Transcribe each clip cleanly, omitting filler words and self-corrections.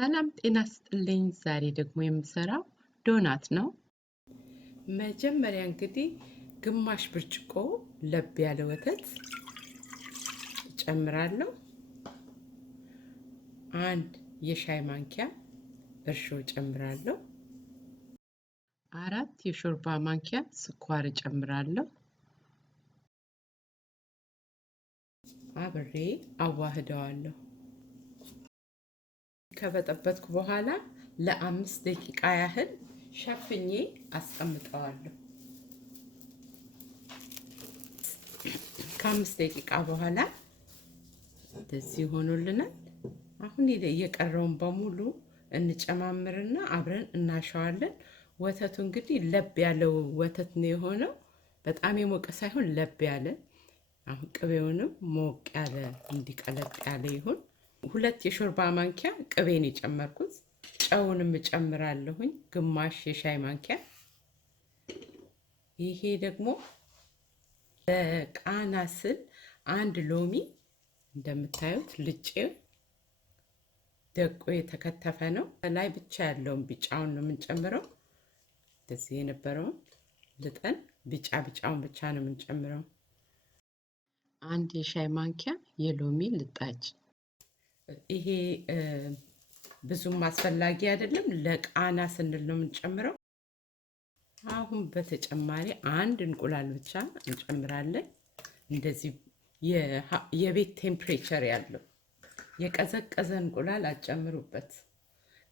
ሰላም ጤና ይስጥልኝ። ዛሬ ደግሞ የምሰራው ዶናት ነው። መጀመሪያ እንግዲህ ግማሽ ብርጭቆ ለብ ያለ ወተት ጨምራለሁ። አንድ የሻይ ማንኪያ እርሾ ጨምራለሁ። 4 የሾርባ ማንኪያ ስኳር ጨምራለሁ። አብሬ አዋህደዋለሁ። ከበጠበጥኩ በኋላ ለ5 ደቂቃ ያህል ሸፍኜ አስቀምጠዋለሁ። ከ5 ደቂቃ በኋላ እንደዚህ ሆኖልናል። አሁን የቀረውን በሙሉ እንጨማምርና አብረን እናሻዋለን። ወተቱ እንግዲህ ለብ ያለው ወተት ነው የሆነው፣ በጣም የሞቀ ሳይሆን ለብ ያለ። አሁን ቅቤውንም ሞቅ ያለ እንዲቀለጥ ያለ ይሁን። 2 የሾርባ ማንኪያ ቅቤን የጨመርኩት። ጨውንም እጨምራለሁኝ ግማሽ የሻይ ማንኪያ። ይሄ ደግሞ ለቃና ስል 1 ሎሚ እንደምታዩት ልጬው ደቆ የተከተፈ ነው። ላይ ብቻ ያለውን ቢጫውን ነው የምንጨምረው። እንደዚህ የነበረውን ልጠን ቢጫውን ብቻ ነው የምንጨምረው። 1 የሻይ ማንኪያ የሎሚ ልጣጭ። ይሄ ብዙም አስፈላጊ አይደለም፣ ለቃና ስንል ነው የምንጨምረው። አሁን በተጨማሪ 1 እንቁላል ብቻ እንጨምራለን። እንደዚህ የቤት ቴምፕሬቸር ያለው የቀዘቀዘ እንቁላል አጨምሩበት።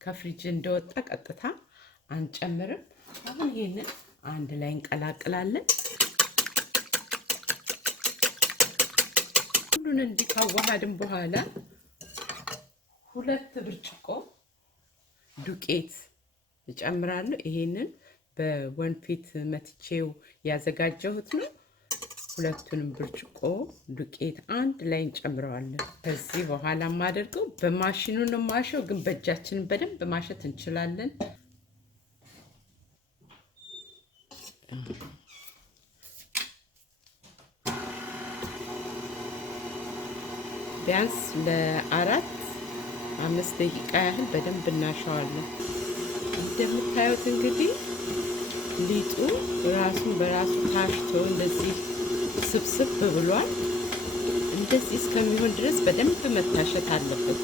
ከፍሪጅ እንደወጣ ቀጥታ አንጨምርም። አሁን ይሄንን አንድ ላይ እንቀላቅላለን። ሁሉን እንዲካዋሃድን በኋላ 2 ብርጭቆ ዱቄት እጨምራለሁ። ይሄንን በወንፊት መትቼው ያዘጋጀሁት ነው። 2ቱንም ብርጭቆ ዱቄት አንድ ላይ እንጨምረዋለን። ከዚህ በኋላ ማደርገው በማሽኑ ነው ማሸው፣ ግን በእጃችን በደንብ ማሸት እንችላለን። ቢያንስ ለ4-5 ደቂቃ ያህል በደንብ እናሸዋለን። እንደምታዩት እንግዲህ ሊጡ ራሱን በራሱ ታሽቶ እንደዚህ ስብስብ ብሏል። እንደዚህ እስከሚሆን ድረስ በደንብ መታሸት አለበት።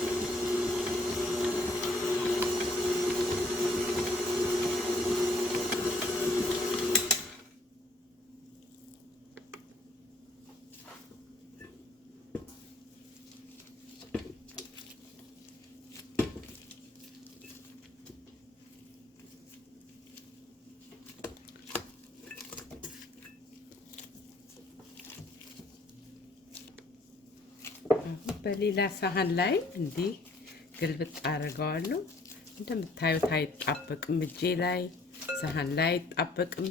በሌላ ሳህን ላይ እንዲህ ግልብጥ አድርገዋለሁ። እንደምታዩት አይጣበቅም፣ እጄ ላይ ሳህን ላይ አይጣበቅም።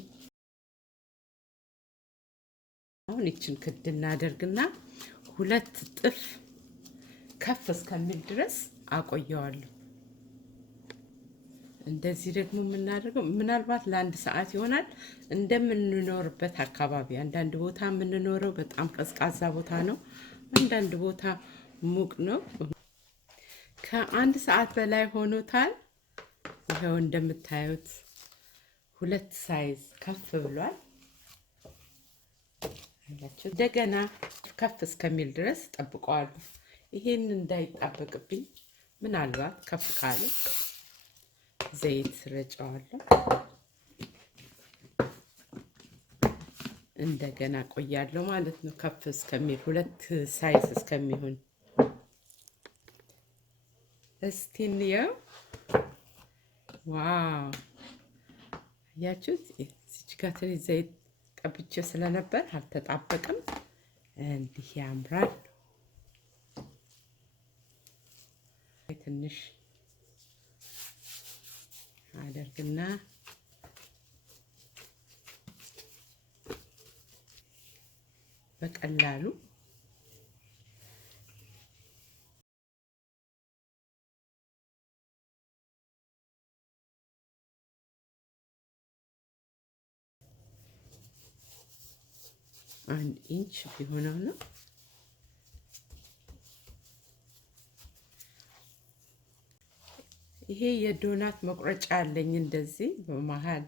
አሁን ይችን ክድ እናደርግና 2 እጥፍ ከፍ እስከሚል ድረስ አቆየዋለሁ። እንደዚህ ደግሞ የምናደርገው ምናልባት ለ1 ሰዓት ይሆናል። እንደምንኖርበት አካባቢ፣ አንዳንድ ቦታ የምንኖረው በጣም ቀዝቃዛ ቦታ ነው፣ አንዳንድ ቦታ ሙቅ ነው። ከ1 ሰዓት በላይ ሆኖታል። ይኸው እንደምታዩት 2 ሳይዝ ከፍ ብሏል። እንደገና ከፍ እስከሚል ድረስ ጠብቀዋለሁ። ይሄን እንዳይጣበቅብኝ ምናልባት ከፍ ካለ ዘይት ረጨዋለሁ። እንደገና ቆያለሁ ማለት ነው፣ ከፍ እስከሚል 2 ሳይዝ እስከሚሆን። እስቲ እንየው። ዋው! ያችሁት እዚህ ጋር ትንሽ ዘይት ቀብቼ ስለነበር አልተጣበቅም። እንዲህ ያምራል። ትንሽ አደርግና በቀላሉ አንድ ኢንች ቢሆነው ነው። ይሄ የዶናት መቁረጫ አለኝ እንደዚህ በመሃል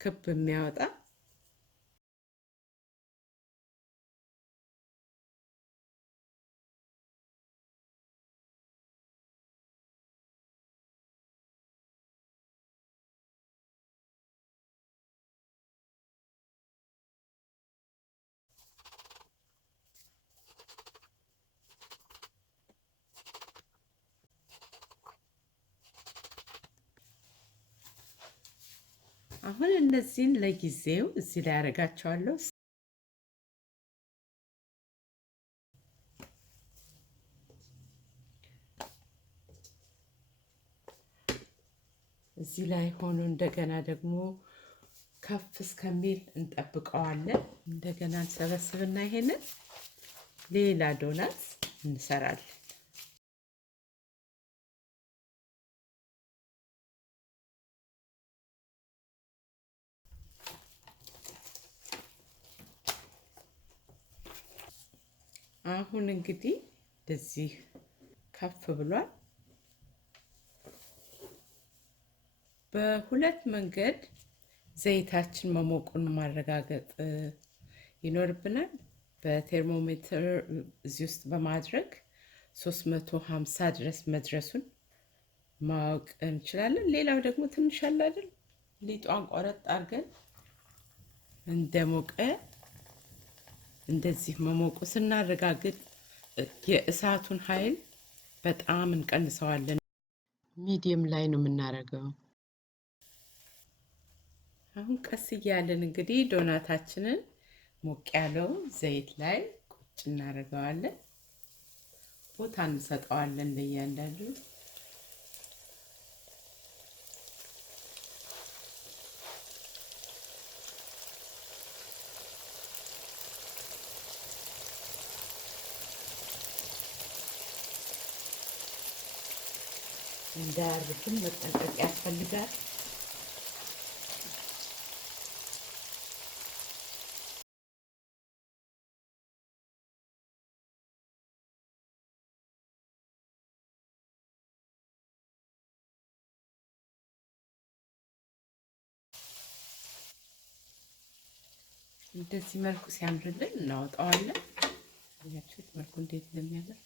ክብ የሚያወጣ አሁን እነዚህን ለጊዜው እዚህ ላይ አደርጋቸዋለሁ። እዚህ ላይ ሆኖ እንደገና ደግሞ ከፍ እስከሚል እንጠብቀዋለን። እንደገና እንሰበስብና ይሄንን ሌላ ዶናት እንሰራለን። አሁን እንግዲህ እንደዚህ ከፍ ብሏል። በሁለት መንገድ ዘይታችን መሞቁን ማረጋገጥ ይኖርብናል። በቴርሞሜትር እዚህ ውስጥ በማድረግ 350 ድረስ መድረሱን ማወቅ እንችላለን። ሌላው ደግሞ ትንሽ አለ አይደል ሊጧን ቆረጥ አድርገን እንደሞቀ እንደዚህ መሞቁ ስናረጋግጥ የእሳቱን ኃይል በጣም እንቀንሰዋለን። ሚዲየም ላይ ነው የምናደርገው። አሁን ቀስ እያለን እንግዲህ ዶናታችንን ሞቅ ያለው ዘይት ላይ ቁጭ እናደርገዋለን። ቦታ እንሰጠዋለን ለእያንዳንዱ። እንዳያርብን መጠንቀቅ ያስፈልጋል። እንደዚህ መልኩ ሲያምርልን እናወጣዋለን። ያችሁት መልኩ እንዴት እንደሚያምር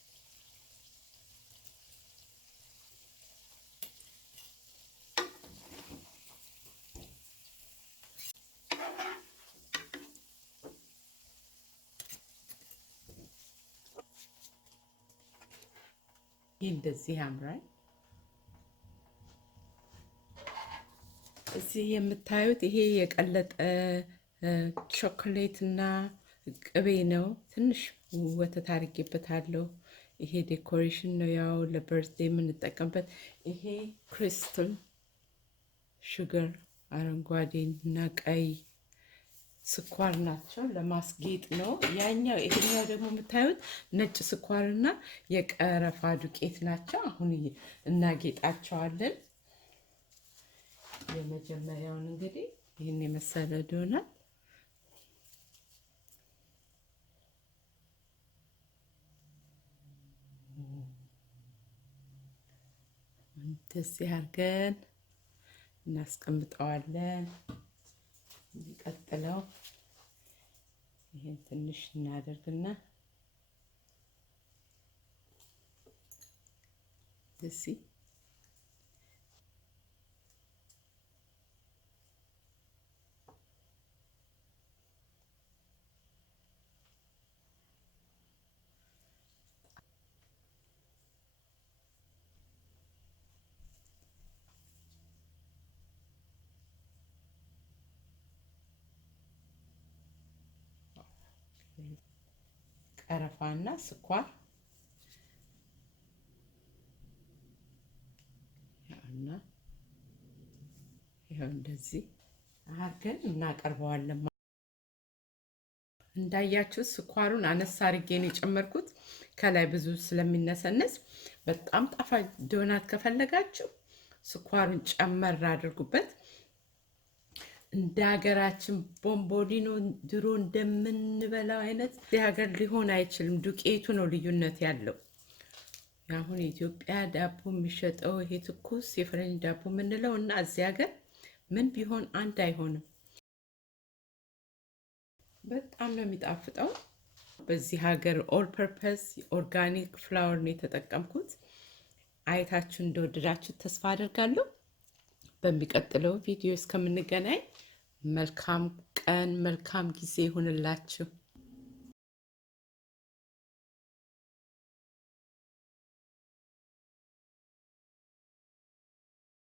እንደዚህ ያምራል። እዚህ የምታዩት ይሄ የቀለጠ ቾኮሌት እና ቅቤ ነው። ትንሽ ወተት አድርጌበታለሁ። ይሄ ዴኮሬሽን ነው፣ ያው ለበርዝዴ የምንጠቀምበት። ይሄ ክሪስታል ሹገር አረንጓዴ እና ቀይ ስኳር ናቸው፣ ለማስጌጥ ነው። ያኛው ይሄኛው ደግሞ የምታዩት ነጭ ስኳርና የቀረፋ ዱቄት ናቸው። አሁን እናጌጣቸዋለን። የመጀመሪያውን እንግዲህ ይህን የመሰለ ዶናት እንደዚህ አድርገን እናስቀምጠዋለን። ቀጥለው ይሄን ትንሽ እናደርግና እዚህ ቀረፋና ስኳር ያውና ይሄው እንደዚህ አድርገን እናቀርበዋለን። እንዳያችሁ ስኳሩን አነሳ አድርጌ ነው የጨመርኩት፣ ከላይ ብዙ ስለሚነሰነስ። በጣም ጣፋጭ ዶናት ከፈለጋችሁ ስኳሩን ጨመር አድርጉበት። እንደ ሀገራችን ቦምቦሊኖ ድሮ እንደምንበላው አይነት ሀገር ሊሆን አይችልም። ዱቄቱ ነው ልዩነት ያለው። አሁን ኢትዮጵያ ዳቦ የሚሸጠው ይሄ ትኩስ የፈረንጅ ዳቦ ምንለው እና እዚህ ሀገር ምን ቢሆን አንድ አይሆንም። በጣም ነው የሚጣፍጠው። በዚህ ሀገር ኦል ፐርፐስ ኦርጋኒክ ፍላወር ነው የተጠቀምኩት። አይታችሁ እንደወደዳችሁ ተስፋ አደርጋለሁ። በሚቀጥለው ቪዲዮ እስከምንገናኝ መልካም ቀን መልካም ጊዜ ይሁንላችሁ።